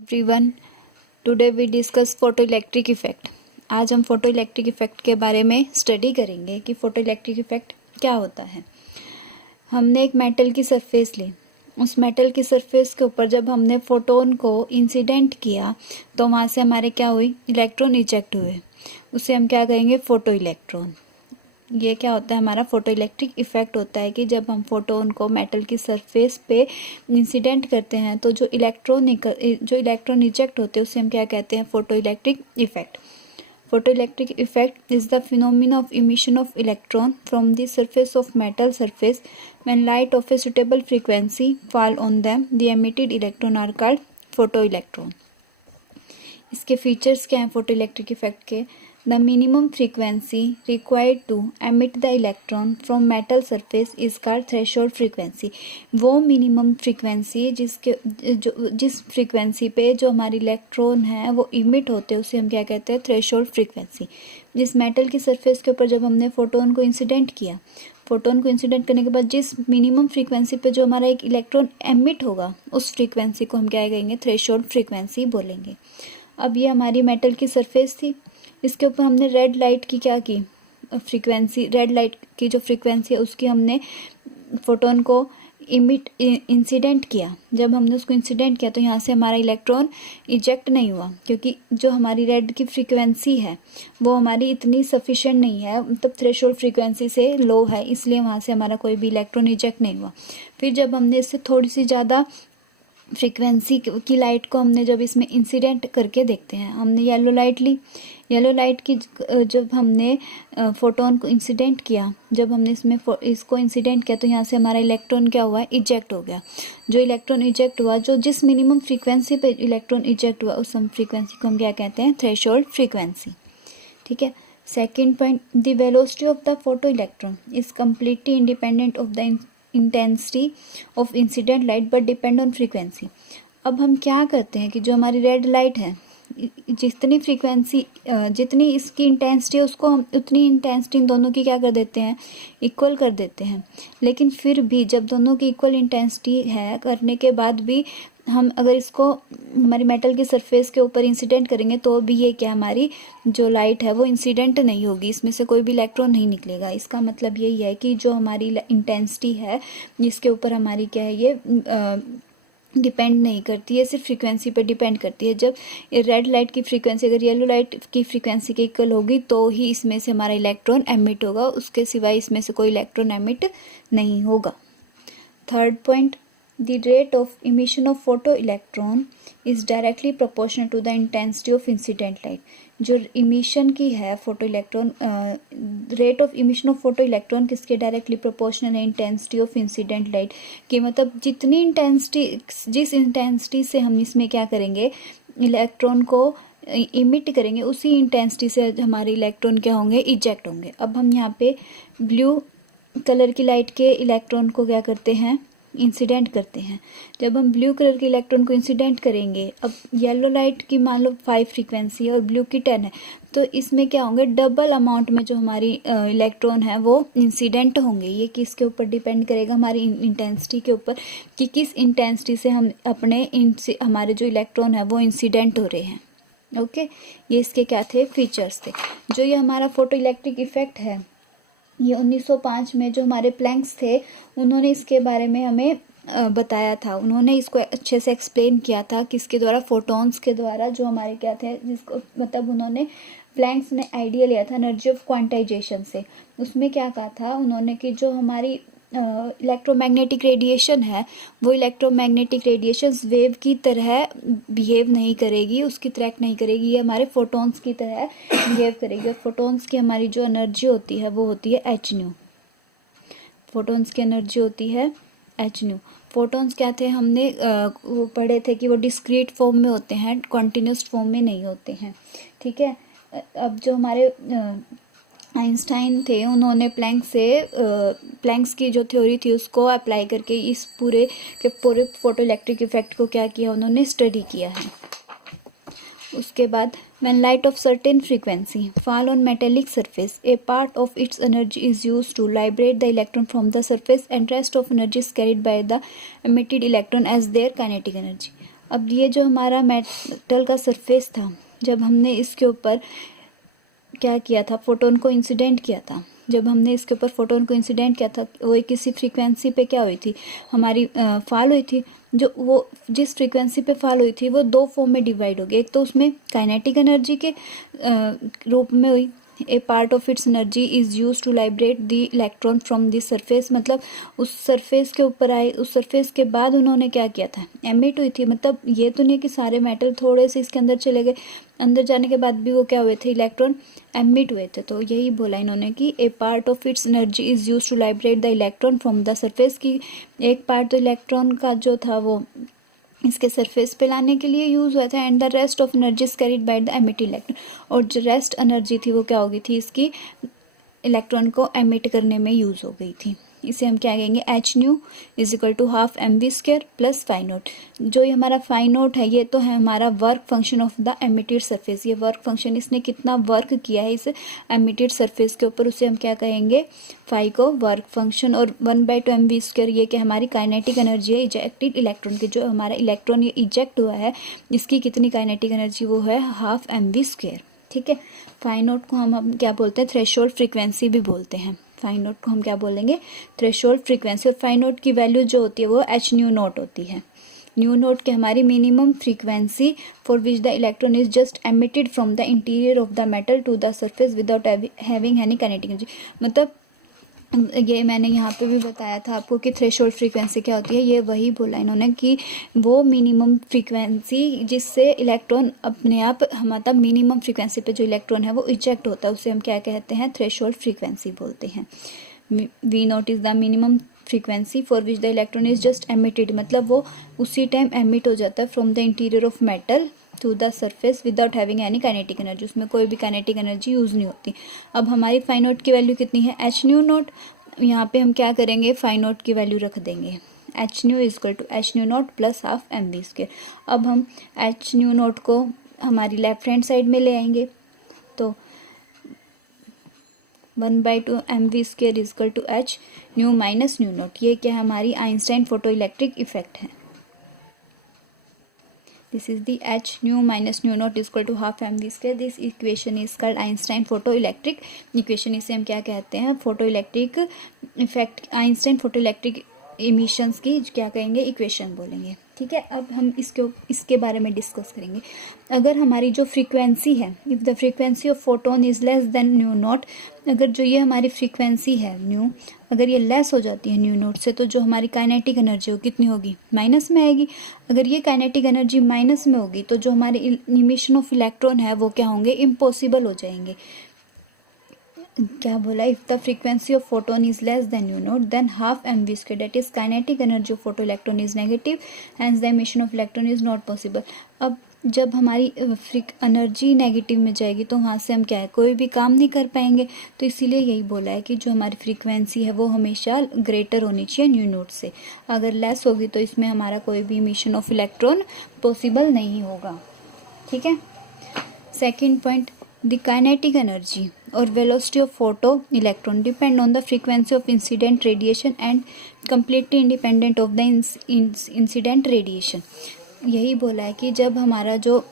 Everyone, today we discuss photo electric effect. आज हम photo electric effect के बारे में स्टडी करेंगे कि फोटो इलेक्ट्रिक इफेक्ट क्या होता है। हमने एक मेटल की सरफेस ली, उस मेटल की सरफेस के ऊपर जब हमने फोटोन को इंसिडेंट किया तो वहाँ से हमारे क्या हुई, इलेक्ट्रॉन इजेक्ट हुए। उसे हम क्या कहेंगे, फोटो इलेक्ट्रॉन। ये क्या होता है, हमारा फोटो इलेक्ट्रिक इफेक्ट होता है कि जब हम फोटोन को मेटल की सरफेस पे इंसिडेंट करते हैं तो जो इलेक्ट्रॉन इजेक्ट होते हैं उसे हम क्या कहते हैं, photo electric effect. Photo electric effect is the phenomena of emission of electron from the surface of metal surface when light of a suitable frequency fall on them the emitted electron are called photo electron. इसके features क्या हैं photo electric effect के। The minimum frequency required to emit the electron from metal surface is called threshold frequency. वो minimum frequency जिस frequency पे जो हमारे electron है वो इमिट होते हैं उसे हम क्या कहते हैं, थ्रेशोल्ड फ्रीक्वेंसी। जिस मेटल की सरफेस के ऊपर जब हमने फोटोन को इंसिडेंट किया, फोटोन को इंसिडेंट करने के बाद जिस मिनिमम फ्रीक्वेंसी पे जो हमारा एक इलेक्ट्रॉन एमिट होगा उस फ्रीक्वेंसी को हम क्या कहेंगे, थ्रेशोल्ड फ्रीक्वेंसी बोलेंगे। अब ये हमारी मेटल की सरफेस थी, इसके ऊपर हमने रेड लाइट की क्या की, फ्रीक्वेंसी, रेड लाइट की जो फ्रीक्वेंसी है उसकी हमने फोटोन को इंसिडेंट किया। जब हमने उसको इंसिडेंट किया तो यहाँ से हमारा इलेक्ट्रॉन इजेक्ट नहीं हुआ, क्योंकि जो हमारी रेड की फ्रीक्वेंसी है वो हमारी इतनी सफिशिएंट नहीं है, मतलब थ्रेशोल्ड फ्रीक्वेंसी से लो है, इसलिए वहाँ से हमारा कोई भी इलेक्ट्रॉन इजेक्ट नहीं हुआ। फिर जब हमने इससे थोड़ी सी ज़्यादा फ्रीक्वेंसी की लाइट को हमने जब इसमें इंसिडेंट करके देखते हैं, हमने येलो लाइट ली, येलो लाइट की जब हमने फोटोन को इंसिडेंट किया, जब हमने इसको इंसिडेंट किया तो यहाँ से हमारा इलेक्ट्रॉन क्या हुआ, इजेक्ट हो गया। जो इलेक्ट्रॉन इजेक्ट हुआ, जो जिस मिनिमम फ्रीक्वेंसी पे इलेक्ट्रॉन इजेक्ट हुआ उस फ्रीक्वेंसी को हम क्या कहते हैं, थ्रेशोल्ड फ्रीक्वेंसी। ठीक है। Second point, the velocity of the photo electron is completely independent of the intensity of incident light but depend on frequency. अब हम क्या करते हैं कि जो हमारी रेड लाइट है, जितनी फ्रीक्वेंसी, जितनी इसकी इंटेंसिटी है उसको हम उतनी इंटेंसिटी इन दोनों की क्या कर देते हैं, इक्वल कर देते हैं। लेकिन फिर भी जब दोनों की इक्वल इंटेंसिटी है करने के बाद भी हम अगर इसको हमारी मेटल की सरफेस के ऊपर इंसिडेंट करेंगे तो भी ये क्या, हमारी जो लाइट है वो इंसिडेंट नहीं होगी, इसमें से कोई भी इलेक्ट्रॉन नहीं निकलेगा। इसका मतलब यही है कि जो हमारी इंटेंसिटी है जिसके ऊपर हमारी क्या है, ये डिपेंड नहीं करती है, सिर्फ फ्रीक्वेंसी पे डिपेंड करती है। जब रेड लाइट की फ्रीक्वेंसी अगर येलो लाइट की फ्रीक्वेंसी के इक्वल होगी तो ही इसमें से हमारा इलेक्ट्रॉन एमिट होगा, उसके सिवाय इसमें से कोई इलेक्ट्रॉन एमिट नहीं होगा। Third point, the rate of emission of photoelectron is directly proportional to the intensity of incident light। जो इमिशन की है photo electron, rate of emission of photo electron किसके डायरेक्टली प्रोपोर्शनल है, इंटेंसिटी ऑफ इंसिडेंट लाइट की। मतलब जितनी intensity, जिस intensity से हम इसमें क्या करेंगे, इलेक्ट्रॉन को इमिट करेंगे, उसी इंटेंसिटी से हमारे इलेक्ट्रॉन क्या होंगे, इजेक्ट होंगे। अब हम यहाँ पे ब्लू कलर की लाइट के इलेक्ट्रॉन को क्या करते हैं, इंसिडेंट करते हैं। जब हम ब्लू कलर के इलेक्ट्रॉन को इंसिडेंट करेंगे, अब येलो लाइट की मान लो 5 फ्रीक्वेंसी है और ब्लू की 10 है, तो इसमें क्या होंगे, डबल अमाउंट में जो हमारी इलेक्ट्रॉन है वो इंसिडेंट होंगे। ये किसके ऊपर डिपेंड करेगा, हमारी इंटेंसिटी के ऊपर, कि किस इंटेंसिटी से हम हमारे जो इलेक्ट्रॉन है वो इंसिडेंट हो रहे हैं। ओके, ये इसके क्या थे, फीचर्स थे। जो ये हमारा फोटो इलेक्ट्रिक इफेक्ट है, ये 1905 में जो हमारे प्लैंक्स थे उन्होंने इसके बारे में हमें बताया था। उन्होंने इसको अच्छे से एक्सप्लेन किया था, किसके द्वारा, फोटॉन्स के द्वारा, जो हमारे क्या थे, जिसको मतलब उन्होंने, प्लैंक्स ने आइडिया लिया था एनर्जी ऑफ क्वांटाइजेशन से। उसमें क्या कहा था उन्होंने कि जो हमारी इलेक्ट्रोमैग्नेटिक रेडिएशन है वो इलेक्ट्रोमैग्नेटिक रेडिएशन वेव की तरह बिहेव नहीं करेगी, उसकी ट्रैक नहीं करेगी, ये हमारे फोटॉन्स की तरह बिहेव करेगी। और फोटॉन्स की हमारी जो एनर्जी होती है वो होती है h-nu। फोटॉन्स की एनर्जी होती है h-nu। फोटॉन्स क्या थे, हमने वो पढ़े थे कि वो डिस्क्रीट फॉर्म में होते हैं, कॉन्टिन्यूस फॉर्म में नहीं होते हैं। ठीक है। अब जो हमारे आइंस्टाइन थे उन्होंने प्लैंक्स की जो थ्योरी थी उसको अप्लाई करके इस पूरे फोटो इलेक्ट्रिक इफेक्ट को क्या किया, उन्होंने स्टडी किया है। उसके बाद when light of certain frequency fall on metallic surface, a part of its energy is used to liberate the electron from the surface and rest of energy is carried by the emitted electron as their kinetic energy। अब ये जो हमारा metal का surface था, जब हमने इसके ऊपर क्या किया था, फोटोन को इंसिडेंट किया था, जब हमने इसके ऊपर फोटोन को इंसिडेंट किया था, वो किसी फ्रीक्वेंसी पे क्या हुई थी, हमारी फॉल हुई थी। जो वो जिस फ्रीक्वेंसी पे फॉल हुई थी वो दो फॉर्म में डिवाइड हो गई। एक तो उसमें काइनेटिक एनर्जी के रूप में हुई, a part of its energy is use to liberate the electron from this surface, मतलब उस सरफेस के ऊपर आए, उस सरफेस के बाद उन्होंने क्या किया था, एमिट हुई थी। मतलब ये तो नहीं कि सारे मेटल थोड़े से इसके अंदर चले गए, अंदर जाने के बाद भी वो क्या हुए थे, इलेक्ट्रॉन एमिट हुए थे। तो यही बोला इन्होंने कि a part of its energy is use to liberate the electron from the surface, की एक पार्ट तो इलेक्ट्रॉन का जो था वो इसके सरफेस पे लाने के लिए यूज़ हुआ था, and the rest of energy is carried by the emit electron, और जो रेस्ट एनर्जी थी वो क्या हो गई थी, इसकी इलेक्ट्रॉन को एमिट करने में यूज़ हो गई थी। इसे हम क्या कहेंगे, h nu is equal to half m v square plus phi naught. जो ये हमारा फाई नोट है, ये तो है हमारा work function of the emitted surface. ये वर्क फंक्शन, इसने कितना वर्क किया है इस एमिटेड सरफेस के ऊपर, उसे हम क्या कहेंगे, फाई को वर्क फंक्शन। और 1/2 एम वी स्क्वायर ये क्या हमारी काइनेटिक एनर्जी है इजेक्टेड इलेक्ट्रॉन की। जो हमारा इलेक्ट्रॉन ये इजेक्ट हुआ है, इसकी कितनी काइनेटिक एनर्जी, वो है हाफ एम वी स्क्वायर। ठीक है, फाई नोट को हम क्या बोलते हैं, थ्रेशोल्ड फ्रीक्वेंसी भी बोलते हैं। फाई नोट को हम क्या बोलेंगे, थ्रेशोल्ड फ्रीक्वेंसी। और फाई नोट की वैल्यू जो होती है वो एच न्यू नोट होती है। न्यू नोट के हमारी minimum frequency for which the electron is just emitted from the interior of the metal to the surface without having any kinetic energy. मतलब ये मैंने यहाँ पे भी बताया था आपको कि थ्रेशोल्ड फ्रीक्वेंसी क्या होती है। ये वही बोला इन्होंने कि वो मिनिमम फ्रीक्वेंसी जिससे इलेक्ट्रॉन अपने आप, मतलब मिनिमम फ्रीक्वेंसी पे जो इलेक्ट्रॉन है वो इजेक्ट होता है, उसे हम क्या कहते हैं, थ्रेशोल्ड फ्रीक्वेंसी बोलते हैं। V naught is the minimum frequency for which the electron is just emitted, मतलब वो उसी टाइम एमिट हो जाता है from the interior of metal to the surface without having any kinetic energy, उसमें कोई भी काइनेटिक एनर्जी यूज़ नहीं होती। अब हमारी फाई नोट की वैल्यू कितनी है, एच न्यू नोट। यहाँ पे हम क्या करेंगे, फाई नोट की वैल्यू रख देंगे, h nu is equal to h nu naught plus half m v square. अब हम एच न्यू नोट को हमारी लेफ्ट हैंड साइड में ले आएंगे, तो 1/2 m v square is equal to h nu minus nu naught. ये क्या हमारी आइंस्टाइन फोटो इलेक्ट्रिक इफेक्ट है। This is the h nu minus nu naught is equal to half m v square. This equation is called Einstein photoelectric equation. इसे हम क्या कहते हैं, photoelectric effect, Einstein photoelectric emissions की क्या कहेंगे, equation बोलेंगे। ठीक है, अब हम इसके बारे में डिस्कस करेंगे। अगर हमारी जो फ्रीक्वेंसी है, if the frequency of photon is less then new not, अगर जो ये हमारी फ्रीक्वेंसी है न्यू, अगर ये लेस हो जाती है न्यू नोट से, तो जो हमारी काइनेटिक एनर्जी हो कितनी होगी, माइनस में आएगी। अगर ये काइनेटिक एनर्जी माइनस में होगी तो जो हमारे इमिशन ऑफ इलेक्ट्रॉन है वो क्या होंगे, इम्पॉसिबल हो जाएंगे। क्या बोला, if the frequency of photon is less than nu naught then half m v square, that is kinetic energy of photo electron is negative, hence the emission of electron is not possible. अब जब हमारी energy negative में जाएगी तो वहाँ से हम क्या है, कोई भी काम नहीं कर पाएंगे। तो इसीलिए यही बोला है कि जो हमारी फ्रीक्वेंसी है वो हमेशा ग्रेटर होनी चाहिए न्यू नोट से। अगर लेस होगी तो इसमें हमारा कोई भी इमिशन ऑफ इलेक्ट्रॉन पॉसिबल नहीं होगा। ठीक है, second point, the kinetic energy or velocity of photo electron depend on the frequency of incident radiation and completely independent of the incident radiation। यही बोला है कि जब हमारा जो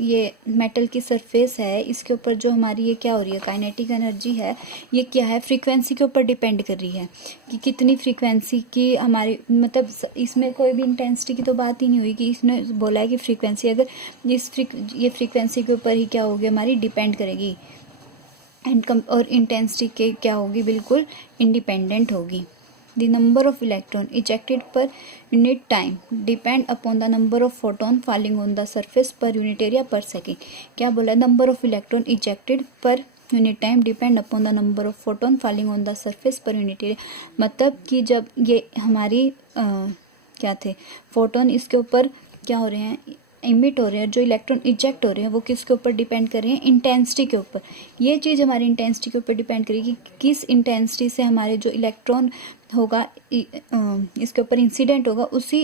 ये मेटल की सरफेस है, इसके ऊपर जो हमारी ये क्या हो रही है, काइनेटिक एनर्जी है, ये क्या है, फ्रीक्वेंसी के ऊपर डिपेंड कर रही है कि कितनी फ्रीक्वेंसी की हमारी, मतलब इसमें कोई भी इंटेंसिटी की तो बात ही नहीं हुई कि इसने बोला है कि फ्रीक्वेंसी, अगर ये फ्रीक्वेंसी के ऊपर ही क्या होगी, हमारी डिपेंड करेगी, और इंटेंसिटी के क्या होगी, बिल्कुल इंडिपेंडेंट होगी। The number of electron ejected per unit time depend upon the number of photon falling on the surface per unit area per second। क्या बोला, number of electron ejected per unit time depend upon the number of photon falling on the surface per unit area. मतलब कि जब ये हमारी क्या थे, photon इसके ऊपर क्या हो रहे हैं, इमिट हो रहे हैं, जो इलेक्ट्रॉन इजेक्ट हो रहे हैं वो किसके ऊपर डिपेंड कर रहे हैं, इंटेंसिटी के ऊपर। ये चीज़ हमारी इंटेंसिटी के ऊपर डिपेंड करेगी कि किस इंटेंसिटी से हमारे जो इलेक्ट्रॉन होगा इसके ऊपर इंसिडेंट होगा, उसी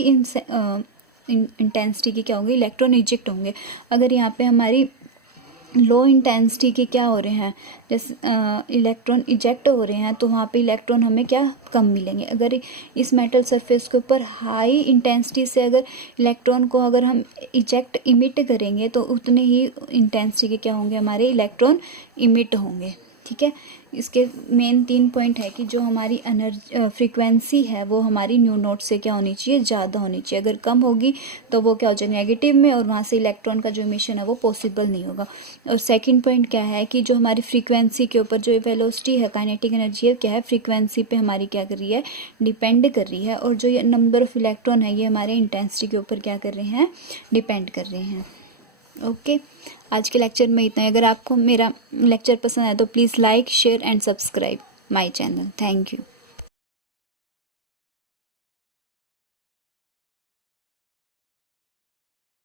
इंटेंसिटी की क्या होंगे, इलेक्ट्रॉन इजेक्ट होंगे। अगर यहाँ पे हमारी लो इंटेंसिटी के क्या हो रहे हैं, जैसे इलेक्ट्रॉन इजेक्ट हो रहे हैं, तो वहाँ पे इलेक्ट्रॉन हमें क्या कम मिलेंगे। अगर इस मेटल सरफेस के ऊपर हाई इंटेंसिटी से अगर इलेक्ट्रॉन को अगर हम इजेक्ट इमिट करेंगे तो उतने ही इंटेंसिटी के क्या होंगे, हमारे इलेक्ट्रॉन इमिट होंगे। ठीक है, इसके मेन 3 पॉइंट है कि जो हमारी एनर्जी फ्रीक्वेंसी है वो हमारी न्यू नोट से क्या होनी चाहिए, ज़्यादा होनी चाहिए। अगर कम होगी तो वो क्या हो जाएगा, नेगेटिव में, और वहाँ से इलेक्ट्रॉन का जो इमिशन है वो पॉसिबल नहीं होगा। और सेकंड पॉइंट क्या है कि जो हमारी फ्रीक्वेंसी के ऊपर जो वेलोसिटी है, काइनेटिक एनर्जी है, क्या है, फ्रीक्वेंसी पे हमारी क्या कर रही है, डिपेंड कर रही है। और जो ये नंबर ऑफ इलेक्ट्रॉन है ये हमारे इंटेंसिटी के ऊपर क्या कर रहे हैं, डिपेंड कर रहे हैं। ओके, आज के लेक्चर में इतना ही। अगर आपको मेरा लेक्चर पसंद आया तो please like, share and subscribe my channel. Thank you.